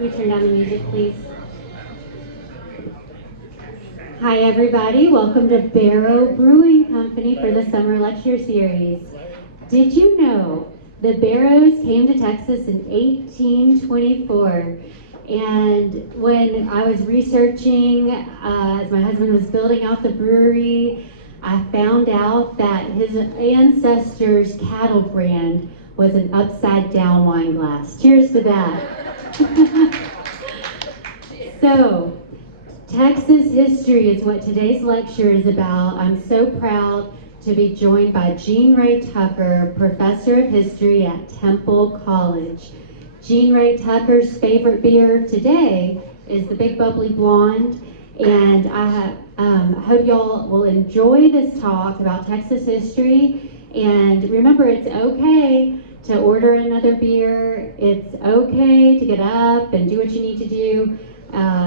we turn down the music, please? Hi, everybody. Welcome to Barrow Brewing Company for the Summer Lecture Series. Did you know the Barrows came to Texas in 1824? And when I was researching, as my husband was building out the brewery, I found out that his ancestors' cattle brand was an upside down wine glass. Cheers to that. So, Texas history is what today's lecture is about. I'm so proud to be joined by Jean Ray Tucker, Professor of History at Temple College. Jean Ray Tucker's favorite beer today is the Big Bubbly Blonde, and I hope y'all will enjoy this talk about Texas history. And remember, it's okay to order another beer. It's okay to get up and do what you need to do.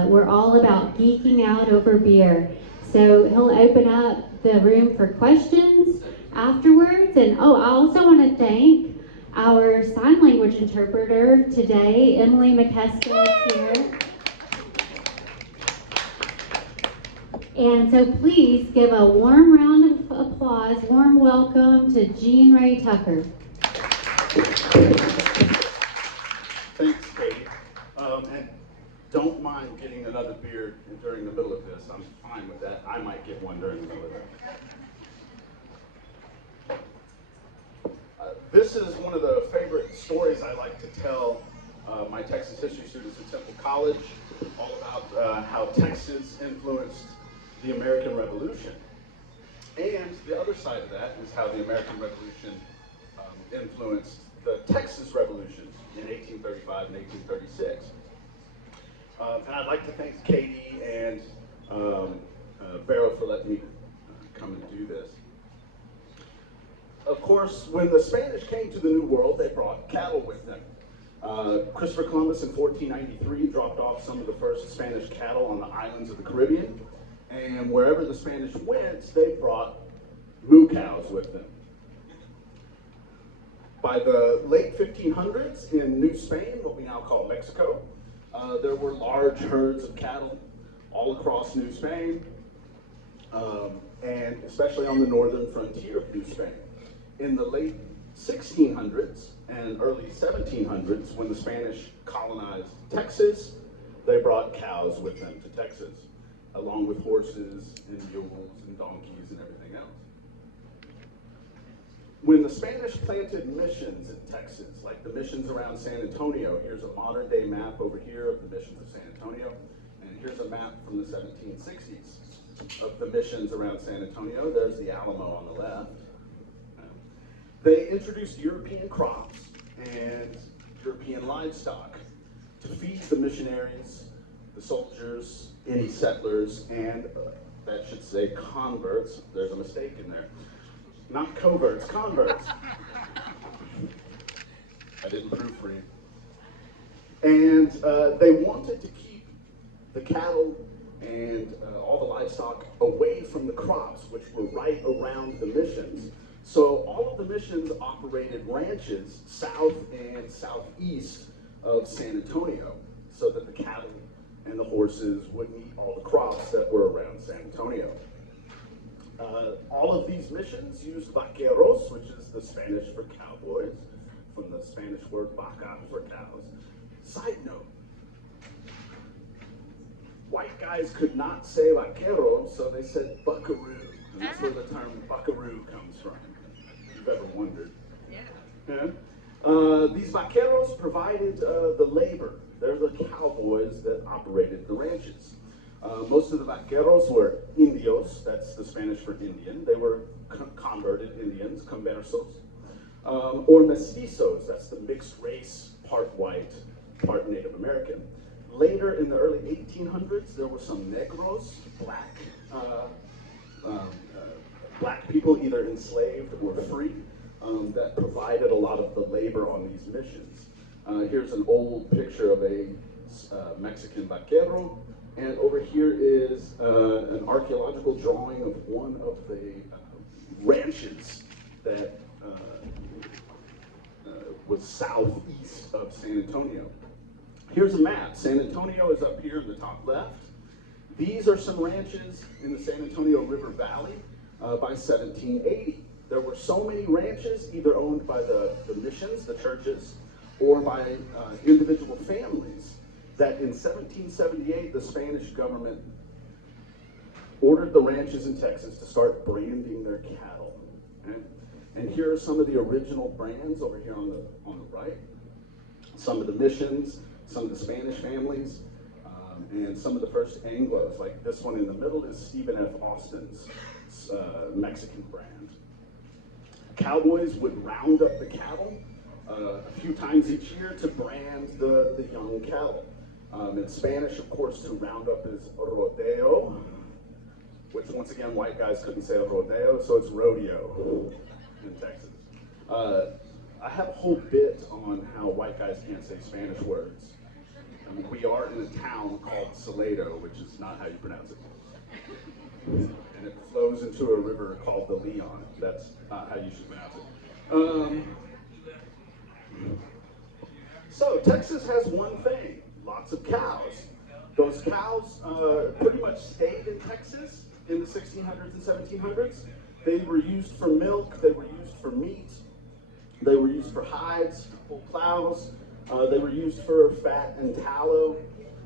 We're all about geeking out over beer. So he'll open up the room for questions afterwards. And I also want to thank our sign language interpreter today, Emily McKesker is here. And so please give a warm round of applause, warm welcome to Jean Ray Tucker. Thanks, Katie. And don't mind getting another beer during the middle of this. I'm fine with that. I might get one during the middle of that. This is one of the favorite stories I like to tell my Texas history students at Temple College, all about how Texas influenced the American Revolution. And the other side of that is how the American Revolution influenced the Texas Revolution in 1835 and 1836. And I'd like to thank Katie and Barrow for letting me come and do this. Of course, when the Spanish came to the New World, they brought cattle with them. Christopher Columbus in 1493 dropped off some of the first Spanish cattle on the islands of the Caribbean. And wherever the Spanish went, they brought moo cows with them. By the late 1500s in New Spain, what we now call Mexico, there were large herds of cattle all across New Spain, and especially on the northern frontier of New Spain. In the late 1600s and early 1700s, when the Spanish colonized Texas, they brought cows with them to Texas, along with horses and mules and donkeys and everything else. When the Spanish planted missions in Texas, like the missions around San Antonio, here's a modern day map over here of the missions of San Antonio, and here's a map from the 1760s of the missions around San Antonio. There's the Alamo on the left. They introduced European crops and European livestock to feed the missionaries, the soldiers, any settlers, and that should say converts. There's a mistake in there. Not coverts, converts. I didn't proofread. And they wanted to keep the cattle and all the livestock away from the crops, which were right around the missions. So all of the missions operated ranches south and southeast of San Antonio, so that the cattle and the horses wouldn't eat all the crops that were around San Antonio. All of these missions used vaqueros, which is the Spanish for cowboys, from the Spanish word vaca for cows. Side note, white guys could not say vaquero, so they said buckaroo, and that's where the term buckaroo comes from, if you've ever wondered. Yeah? These vaqueros provided the labor. They're the cowboys that operated the ranches. Most of the vaqueros were indios, that's the Spanish for Indian. They were converted Indians, conversos. Or mestizos, that's the mixed race, part white, part Native American. Later in the early 1800s, there were some negros, black people either enslaved or free, that provided a lot of the labor on these missions. Here's an old picture of a Mexican vaquero, and over here is an archaeological drawing of one of the ranches that was southeast of San Antonio. Here's a map. San Antonio is up here in the top left. These are some ranches in the San Antonio River Valley by 1780. There were so many ranches, either owned by the missions, the churches, or by individual families, that in 1778 the Spanish government ordered the ranches in Texas to start branding their cattle. Okay? And here are some of the original brands over here on the right. Some of the missions, some of the Spanish families, and some of the first Anglos. Like this one in the middle is Stephen F. Austin's Mexican brand. Cowboys would round up the cattle a few times each year to brand the young cattle. In Spanish, of course, to round up is rodeo, which once again, white guys couldn't say rodeo, so it's rodeo in Texas. I have a whole bit on how white guys can't say Spanish words. I mean, we are in a town called Salado, which is not how you pronounce it. And it flows into a river called the Leon. That's not how you should pronounce it. So Texas has one thing, lots of cows. Those cows pretty much stayed in Texas in the 1600s and 1700s. They were used for milk, they were used for meat, they were used for hides, to pull plows, they were used for fat and tallow,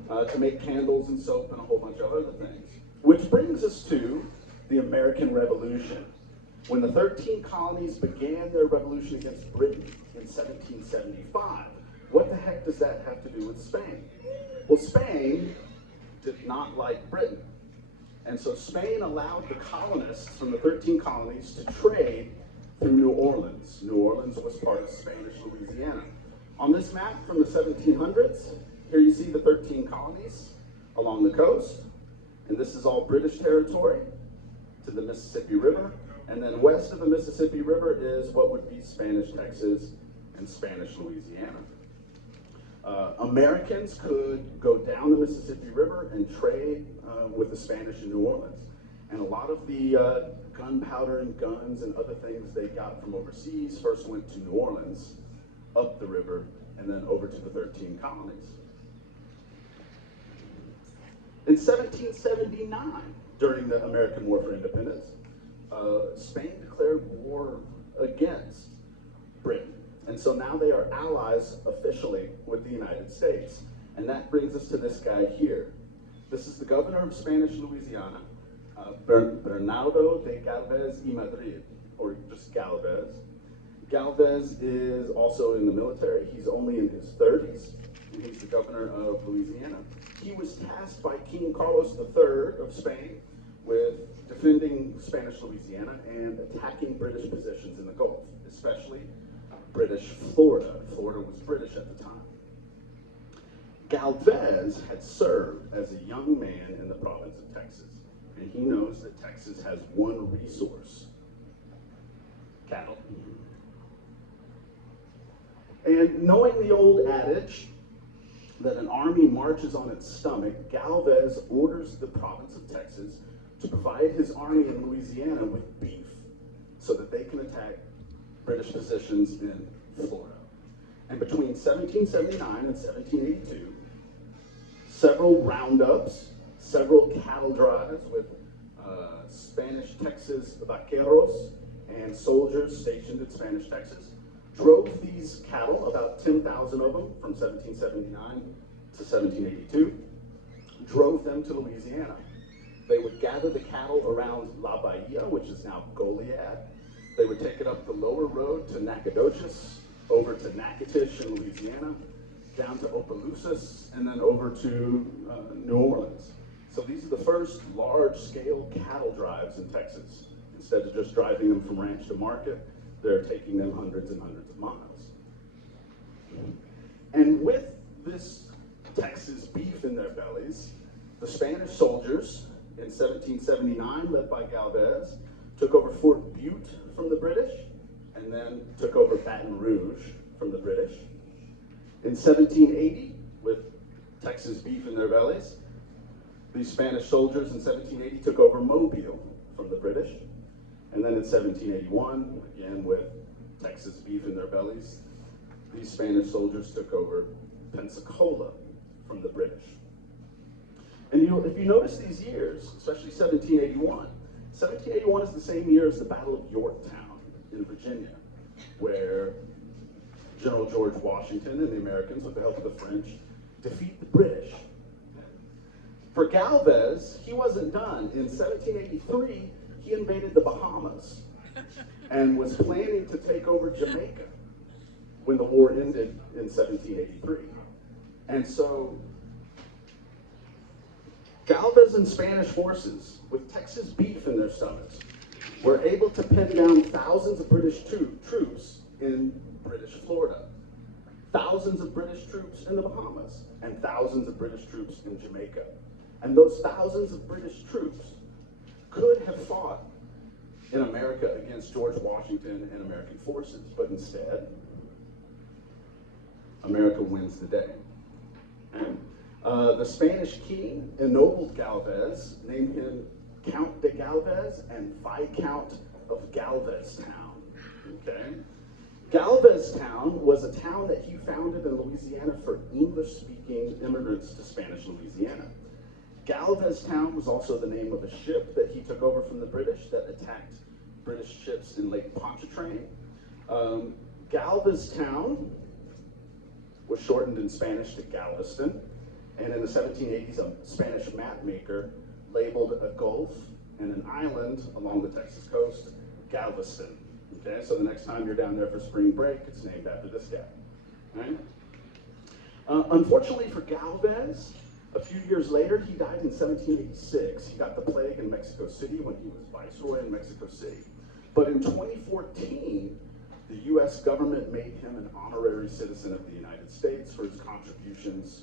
to make candles and soap and a whole bunch of other things. Which brings us to the American Revolution. When the 13 colonies began their revolution against Britain in 1775, what the heck does that have to do with Spain? Well, Spain did not like Britain. And so Spain allowed the colonists from the 13 colonies to trade through New Orleans. New Orleans was part of Spanish Louisiana. On this map from the 1700s, here you see the 13 colonies along the coast. And this is all British territory to the Mississippi River. And then west of the Mississippi River is what would be Spanish Texas and Spanish Louisiana. Americans could go down the Mississippi River and trade with the Spanish in New Orleans. And a lot of the gunpowder and guns and other things they got from overseas first went to New Orleans, up the river, and then over to the 13 colonies. In 1779, during the American War for Independence, Spain declared war against Britain. And so now they are allies officially with the United States. And that brings us to this guy here. This is the governor of Spanish Louisiana, Bernardo de Galvez y Madrid, or just Galvez. Galvez is also in the military. He's only in his 30s, and he's the governor of Louisiana. He was tasked by King Carlos III of Spain with defending Spanish Louisiana and attacking British positions in the Gulf, especially British Florida. Florida was British at the time. Galvez had served as a young man in the province of Texas, and he knows that Texas has one resource: cattle. And knowing the old adage that an army marches on its stomach, Galvez orders the province of Texas to provide his army in Louisiana with beef so that they can attack British positions in Florida. And between 1779 and 1782, several roundups, several cattle drives with Spanish Texas vaqueros and soldiers stationed in Spanish Texas drove these cattle, about 10,000 of them, from 1779 to 1782, drove them to Louisiana. They would gather the cattle around La Bahia, which is now Goliad. They would take it up the lower road to Nacogdoches, over to Natchitoches in Louisiana, down to Opelousas, and then over to New Orleans. So these are the first large-scale cattle drives in Texas. Instead of just driving them from ranch to market, they're taking them hundreds and hundreds of miles. And with this Texas beef in their bellies, the Spanish soldiers in 1779, led by Galvez, took over Fort Butte from the British, and then took over Baton Rouge from the British. In 1780, with Texas beef in their bellies, these Spanish soldiers in 1780 took over Mobile from the British. And then in 1781, again with Texas beef in their bellies, these Spanish soldiers took over Pensacola from the British. And if you notice these years, especially 1781 is the same year as the Battle of Yorktown in Virginia, where General George Washington and the Americans, with the help of the French, defeat the British. For Galvez, he wasn't done. In 1783, he invaded the Bahamas and was planning to take over Jamaica when the war ended in 1783. And so Galvez and Spanish forces, with Texas beef in their stomachs, were able to pin down thousands of British troops in British Florida, thousands of British troops in the Bahamas, and thousands of British troops in Jamaica. And those thousands of British troops could have fought in America against George Washington and American forces, but instead, America wins the day. The Spanish king ennobled Galvez, named him Count de Galvez and Viscount of Galveztown. Okay? Galveztown was a town that he founded in Louisiana for English-speaking immigrants to Spanish Louisiana. Galveztown was also the name of a ship that he took over from the British that attacked British ships in Lake Pontchartrain. Galveztown was shortened in Spanish to Galveston, and in the 1780s, a Spanish map maker labeled a gulf and an island along the Texas coast Galveston. Okay, so the next time you're down there for spring break, it's named after this guy. Right? Unfortunately for Galvez, a few years later, he died in 1786. He got the plague in Mexico City when he was viceroy in Mexico City. But in 2014, the US government made him an honorary citizen of the United States for his contributions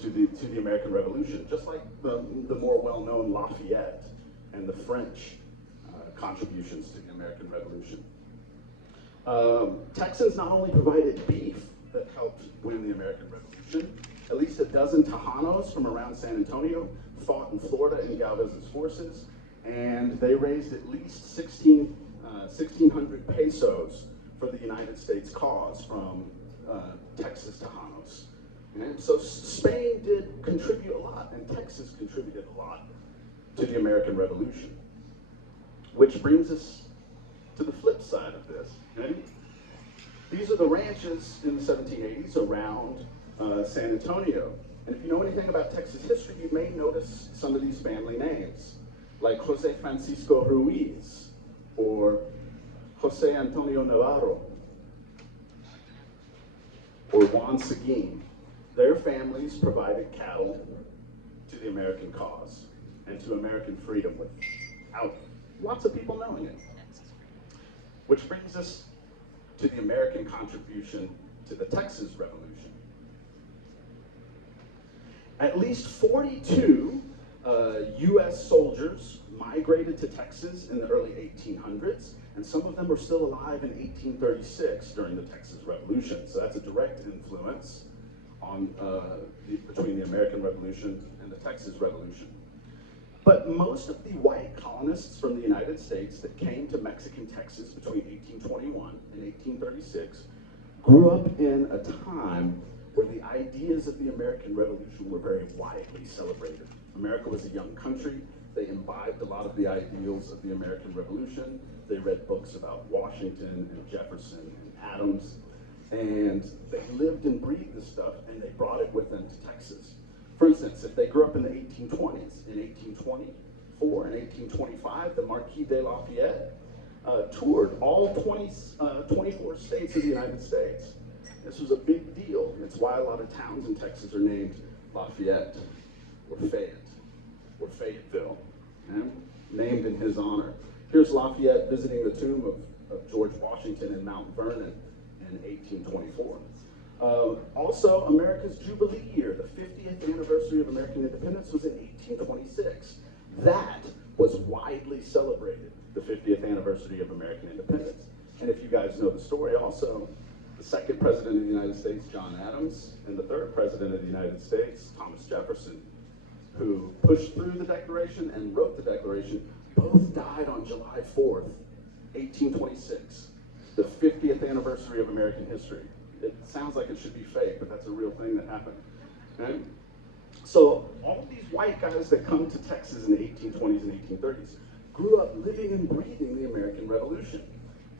to the American Revolution, just like the more well-known Lafayette and the French contributions to the American Revolution. Texans not only provided beef that helped win the American Revolution, at least a dozen Tejanos from around San Antonio fought in Florida in Galvez's forces, and they raised at least 1,600 pesos for the United States cause from Texas Tejanos. And so Spain did contribute a lot, and Texas contributed a lot to the American Revolution. Which brings us to the flip side of this. Okay? These are the ranches in the 1780s around San Antonio. And if you know anything about Texas history, you may notice some of these family names, like Jose Francisco Ruiz, or Jose Antonio Navarro, or Juan Seguin. Their families provided cattle to the American cause and to American freedom without lots of people knowing it. Which brings us to the American contribution to the Texas Revolution. At least 42 US soldiers migrated to Texas in the early 1800s, and some of them were still alive in 1836 during the Texas Revolution. So that's a direct influence on between the American Revolution and the Texas Revolution. But most of the white colonists from the United States that came to Mexican Texas between 1821 and 1836 grew up in a time where the ideas of the American Revolution were very widely celebrated. America was a young country. They imbibed a lot of the ideals of the American Revolution. They read books about Washington and Jefferson and Adams, and they lived and breathed this stuff, and they brought it with them to Texas. For instance, if they grew up in the 1820s, in 1824 and 1825, the Marquis de Lafayette toured all 24 states of the United States. This was a big deal. It's why a lot of towns in Texas are named Lafayette or Fayette or Fayetteville, named in his honor. Here's Lafayette visiting the tomb of George Washington in Mount Vernon in 1824. Also, America's Jubilee year, the 50th anniversary of American independence, was in 1826. That was widely celebrated, the 50th anniversary of American independence. And if you guys know the story also, the second president of the United States, John Adams, and the third president of the United States, Thomas Jefferson, who pushed through the Declaration and wrote the Declaration, both died on July 4th, 1826, the 50th anniversary of American history. It sounds like it should be fake, but that's a real thing that happened. Okay? So all of these white guys that come to Texas in the 1820s and 1830s grew up living and breathing the American Revolution.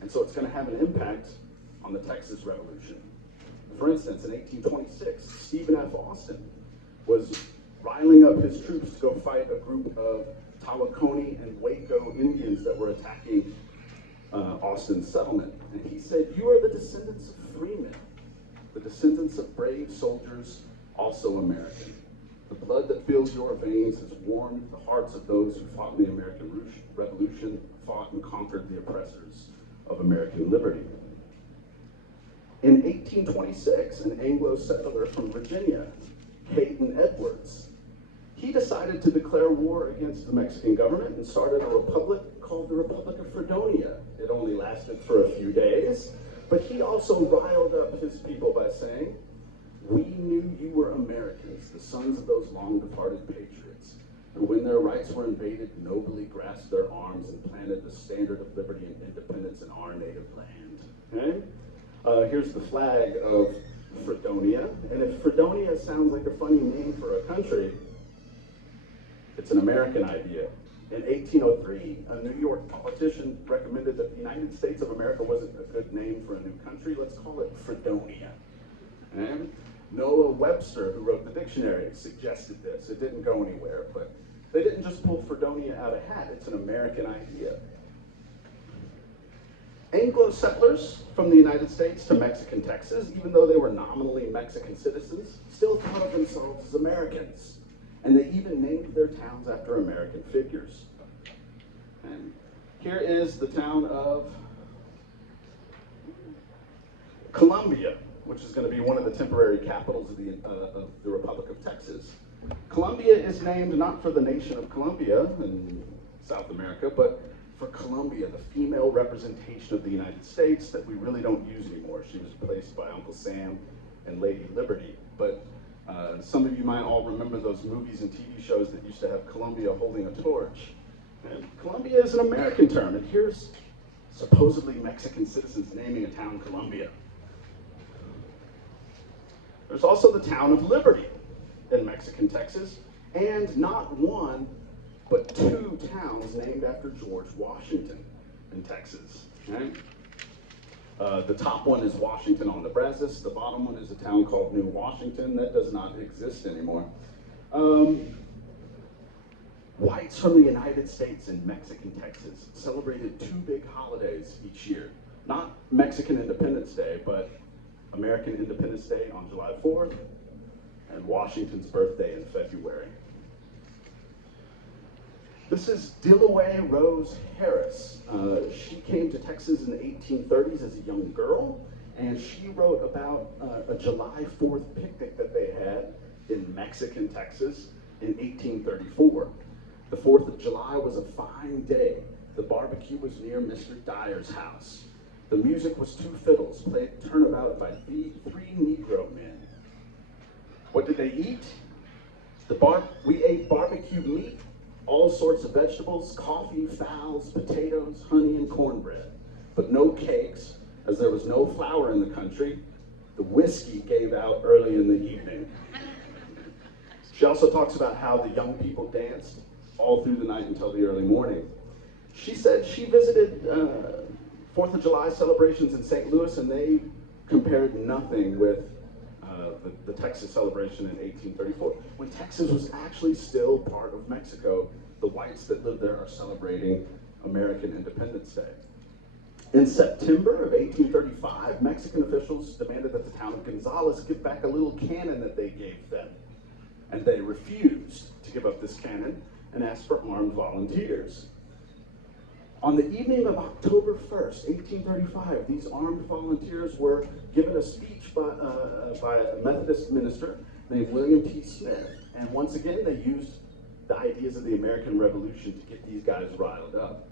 And so it's going to have an impact on the Texas Revolution. For instance, in 1826, Stephen F. Austin was riling up his troops to go fight a group of Tawakoni and Waco Indians that were attacking Austin's settlement. And he said, "You are the descendants of freemen, the descendants of brave soldiers, also American. The blood that fills your veins has warmed the hearts of those who fought in the American Revolution, fought and conquered the oppressors of American liberty." In 1826, an Anglo settler from Virginia, Hayden Edwards, he decided to declare war against the Mexican government and started a republic called the Republic of Fredonia. It only lasted for a few days, but he also riled up his people by saying, "We knew you were Americans, the sons of those long departed patriots, who when their rights were invaded, nobly grasped their arms and planted the standard of liberty and independence in our native land." Okay? Here's the flag of Fredonia, and if Fredonia sounds like a funny name for a country, it's an American idea. In 1803, a New York politician recommended that the United States of America wasn't a good name for a new country. Let's call it Fredonia. And Noah Webster, who wrote the dictionary, suggested this. It didn't go anywhere, but they didn't just pull Fredonia out of a hat. It's an American idea. Anglo settlers from the United States to Mexican Texas, even though they were nominally Mexican citizens, still thought of themselves as Americans. And they even named their towns after American figures. And here is the town of Columbia, which is going to be one of the temporary capitals of the Republic of Texas. Columbia is named not for the nation of Colombia in South America, but for Columbia, the female representation of the United States that we really don't use anymore. She was replaced by Uncle Sam and Lady Liberty. But some of you might all remember those movies and TV shows that used to have Columbia holding a torch. And Columbia is an American term, and here's supposedly Mexican citizens naming a town Columbia. There's also the town of Liberty in Mexican Texas, and not one, but two towns named after George Washington in Texas. Okay? The top one is Washington on the Brazos. The bottom one is a town called New Washington. That does not exist anymore. Whites from the United States and Mexican Texas celebrated two big holidays each year. Not Mexican Independence Day, but American Independence Day on July 4th and Washington's birthday in February. This is Dillaway Rose Harris. She came to Texas in the 1830s as a young girl, and she wrote about a July 4th picnic that they had in Mexican Texas in 1834. The 4th of July was a fine day. The barbecue was near Mr. Dyer's house. The music was two fiddles played turnabout by three Negro men. What did they eat? We ate barbecue meat, all sorts of vegetables, coffee, fowls, potatoes, honey, and cornbread. But no cakes, as there was no flour in the country. The whiskey gave out early in the evening. She also talks about how the young people danced all through the night until the early morning. She said she visited 4th of July celebrations in St. Louis, and they compared nothing with the Texas celebration in 1834. When Texas was actually still part of Mexico, the whites that lived there are celebrating American Independence Day. In September of 1835, Mexican officials demanded that the town of Gonzales give back a little cannon that they gave them. And they refused to give up this cannon and asked for armed volunteers. On the evening of October 1st, 1835, these armed volunteers were given a speech by a Methodist minister named William T. Smith. And once again, they used the ideas of the American Revolution to get these guys riled up.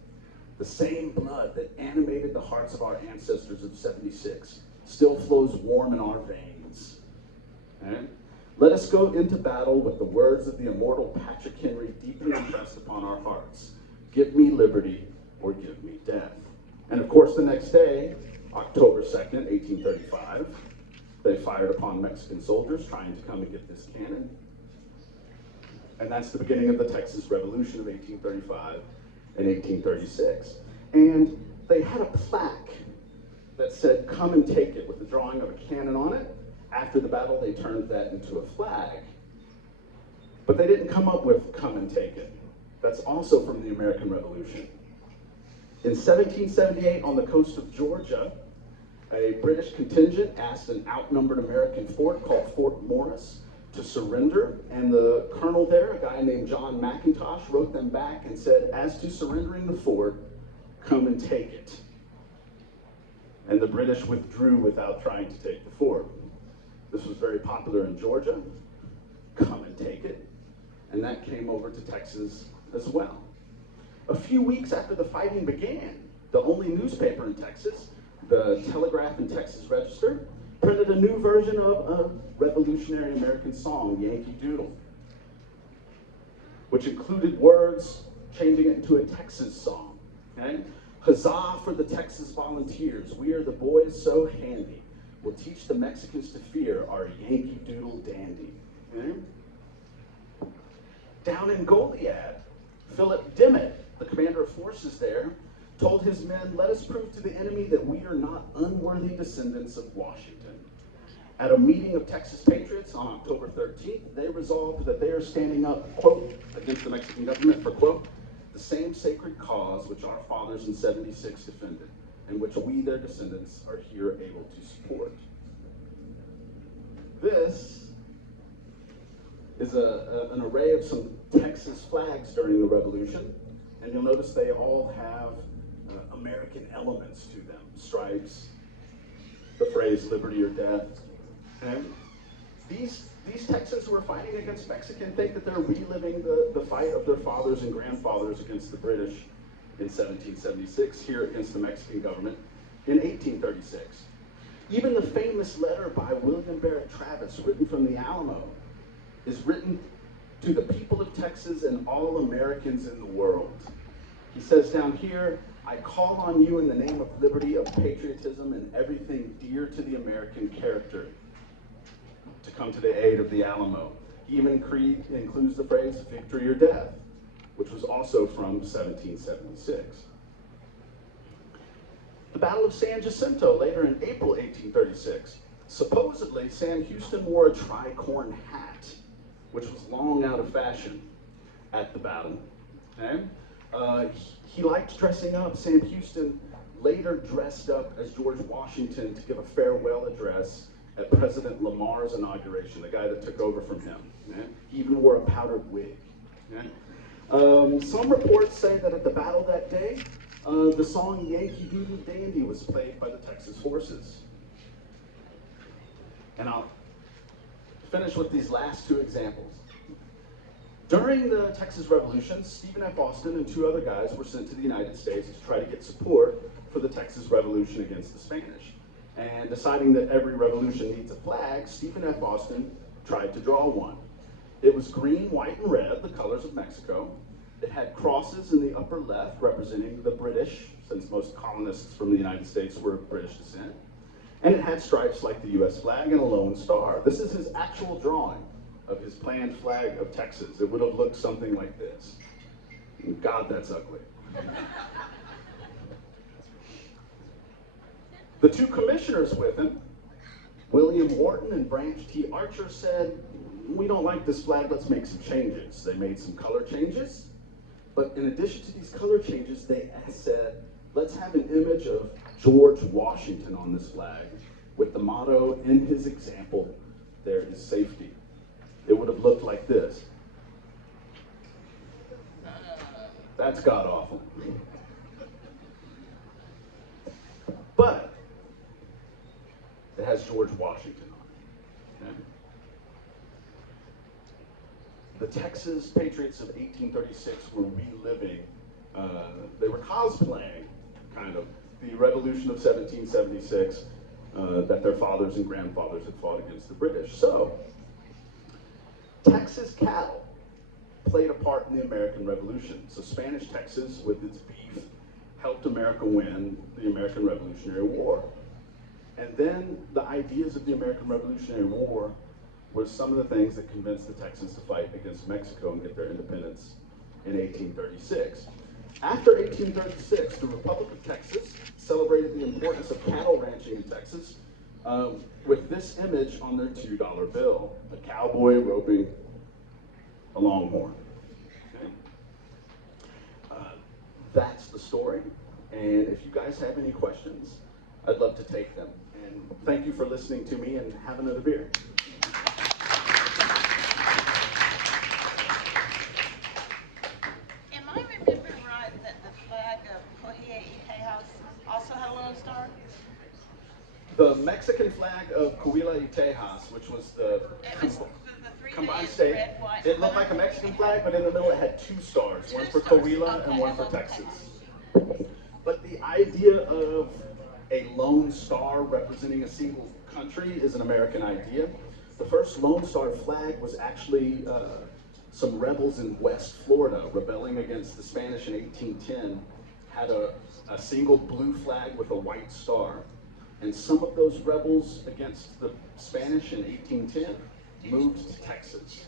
The same blood that animated the hearts of our ancestors of '76 still flows warm in our veins. And let us go into battle with the words of the immortal Patrick Henry deeply impressed upon our hearts. Give me liberty or give me death. And of course, the next day, October 2nd, 1835, They fired upon Mexican soldiers trying to come and get this cannon. And that's the beginning of the Texas Revolution of 1835 and 1836. And they had a plaque that said, "Come and take it," with the drawing of a cannon on it. After the battle, they turned that into a flag. But they didn't come up with "Come and take it." That's also from the American Revolution. In 1778, on the coast of Georgia, a British contingent asked an outnumbered American fort called Fort Morris to surrender, and the colonel there, a guy named John McIntosh, wrote them back and said, "As to surrendering the fort, come and take it." And the British withdrew without trying to take the fort. This was very popular in Georgia. Come and take it. And that came over to Texas as well. A few weeks after the fighting began, the only newspaper in Texas, the Telegraph and Texas Register, printed a new version of a revolutionary American song, Yankee Doodle, which included words changing it into a Texas song. Okay? "Huzzah for the Texas Volunteers, we are the boys so handy. We'll teach the Mexicans to fear our Yankee Doodle dandy." Okay? Down in Goliad, Philip Dimmitt, the commander of forces there, told his men, "Let us prove to the enemy that we are not unworthy descendants of Washington." At a meeting of Texas patriots on October 13th, they resolved that they are standing up, quote, against the Mexican government for, quote, "the same sacred cause which our fathers in '76 defended, and which we, their descendants, are here able to support." This is an array of some Texas flags during the Revolution, and you'll notice they all have American elements to them. Stripes, the phrase "liberty or death." Okay? These Texans who are fighting against Mexican think that they're reliving the fight of their fathers and grandfathers against the British in 1776, here against the Mexican government in 1836. Even the famous letter by William Barrett Travis, written from the Alamo, is written to the people of Texas and all Americans in the world. He says down here, "I call on you in the name of liberty, of patriotism, and everything dear to the American character to come to the aid of the Alamo." He even includes the phrase "victory or death," which was also from 1776. The Battle of San Jacinto, later in April 1836. Supposedly, Sam Houston wore a tricorn hat, which was long out of fashion at the battle. Okay? He liked dressing up. Sam Houston later dressed up as George Washington to give a farewell address at President Lamar's inauguration, the guy that took over from him. Okay? He even wore a powdered wig. Okay? Some reports say that at the battle that day, the song "Yankee Doodle Dandy" was played by the Texas forces. And I'll finish with these last two examples. During the Texas Revolution, Stephen F. Austin and two other guys were sent to the United States to try to get support for the Texas Revolution against the Spanish. And deciding that every revolution needs a flag, Stephen F. Austin tried to draw one. It was green, white, and red, the colors of Mexico. It had crosses in the upper left representing the British, since most colonists from the United States were of British descent. And it had stripes like the US flag and a lone star. This is his actual drawing of his planned flag of Texas. It would have looked something like this. God, that's ugly. The two commissioners with him, William Wharton and Branch T. Archer, said, "We don't like this flag, let's make some changes." They made some color changes, but in addition to these color changes, they said, "Let's have an image of George Washington on this flag with the motto, 'In his example, there is safety.'" It would have looked like this. That's god-awful. But it has George Washington on it. Okay? The Texas Patriots of 1836 were reliving, they were cosplaying, kind of, the Revolution of 1776 that their fathers and grandfathers had fought against the British. So, Texas cattle played a part in the American Revolution. So Spanish Texas, with its beef, helped America win the American Revolutionary War. And then the ideas of the American Revolutionary War were some of the things that convinced the Texans to fight against Mexico and get their independence in 1836. After 1836, the Republic of Texas celebrated the importance of cattle ranching in Texas with this image on their $2 bill, a cowboy roping a longhorn. Okay? That's the story, and if you guys have any questions, I'd love to take them. And thank you for listening to me, and have another beer. Am I remembering right that the flag of Coahuila y Tejas also had a Lone Star? The Mexican flag of Coahuila y Tejas, which was the three combined days, state, red, white, it looked like a Mexican flag, but in the middle it had two stars, one for Coahuila and one for Texas. But the idea of a lone star representing a single country is an American idea. The first Lone Star flag was actually some rebels in West Florida rebelling against the Spanish in 1810, had a single blue flag with a white star. And some of those rebels against the Spanish in 1810 moved to Texas.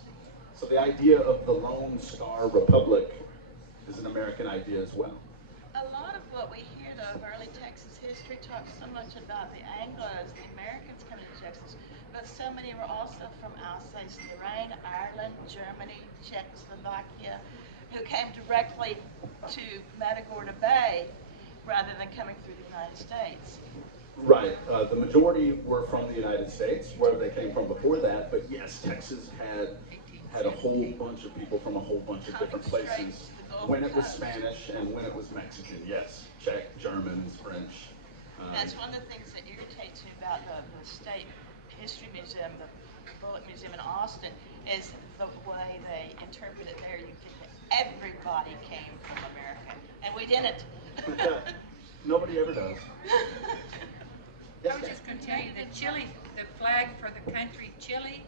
So the idea of the Lone Star Republic is an American idea as well. A lot of what we hear, though, of early Texas history talks so much about the Anglos, the Americans coming to Texas, but so many were also from Alsace-Lorraine, Ireland, Germany, Czechoslovakia, who came directly to Matagorda Bay rather than coming through the United States. Right. The majority were from the United States, where they came from before that. But yes, Texas had a whole bunch of people from a whole bunch of different places when it was Spanish and when it was Mexican. Yes, Czech, Germans, French. That's one of the things that irritates me about the State History Museum, the Bullock Museum in Austin, is the way they interpret it there. You get that everybody came from America, and we didn't. Nobody ever does. I was just going to tell you that Chile, the flag for the country Chile,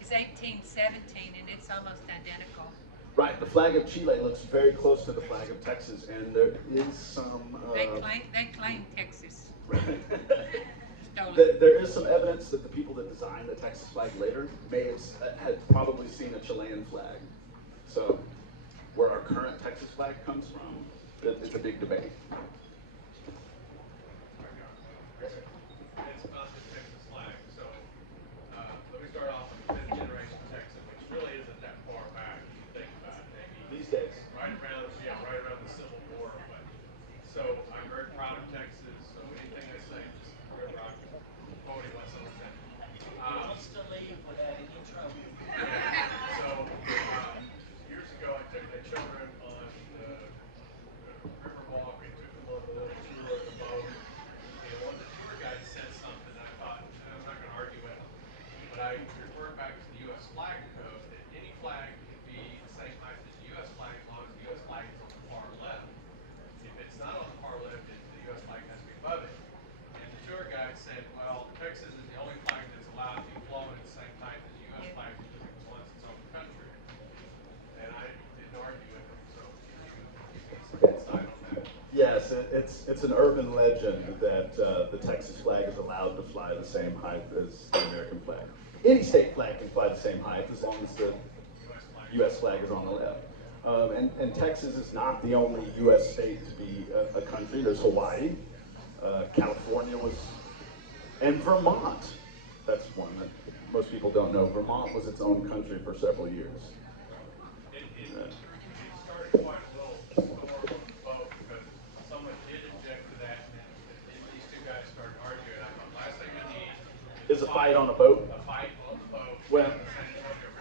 is 1817, and it's almost identical. Right, the flag of Chile looks very close to the flag of Texas, and there is some. They claim Texas. Right. Stolen. There is some evidence that the people that designed the Texas flag later may have had probably seen a Chilean flag. So, where our current Texas flag comes from, it's a big debate. It's about the Texas flag. So let me start off with fifth generation Texas, which really isn't that far back if you think about it. Maybe These days. right around the Civil War. But so I'm very proud of Texas. So anything I say, just remember I'm quoting what someone said. Wants to leave without any trouble. So years ago, I took the children on the river walk. We took them on the little tour of the boat. And one of the tour guides said something that I thought, I'm not going to argue with him, but I referred back to the U.S. flag code that any flag can be the same height as the U.S. flag as long as the U.S. flag is on the far left. If it's not on the far left, the U.S. flag has to be above it. And the tour guide said, well, Texas is the only flag that's allowed to be flown at the same height as the U.S. flag because it was once its own country. And I didn't argue with him, so give me some insight on that. Yes, it's an urban legend that the Texas flag is allowed to fly the same height as the American flag. Any state flag can fly the same height as long as the U.S. flag is on the left. And Texas is not the only U.S. state to be a country. There's Hawaii, California was, and Vermont. That's one that most people don't know. Vermont was its own country for several years. It started quite a little storm on the boat because someone did object to that, and these two guys started arguing. I thought, last thing we need Is a fight on a boat? a fight on the boat. Well,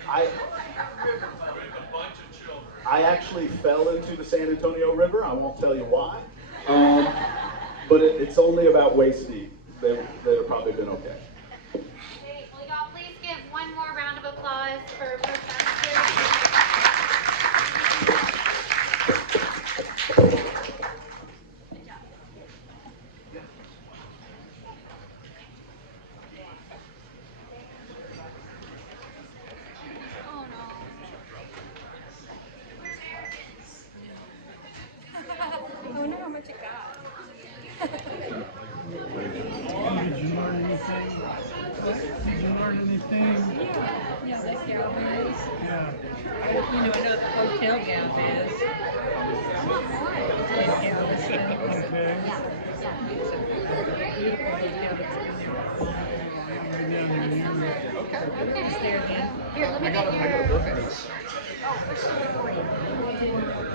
I With a bunch of children. I actually fell into the San Antonio River. I won't tell you why, but it's only about waist deep. They'd have probably been okay. Great. Will y'all please give one more round of applause for Professor? Good job. Oh no. I wonder how much it got. Did you learn anything? Yeah, that Galvez. Yeah. You know, I know the Hotel Galvez. In Galveston. Okay. Beautiful hotel that's been there. Okay. It's there again. Here, let me get your. Oh,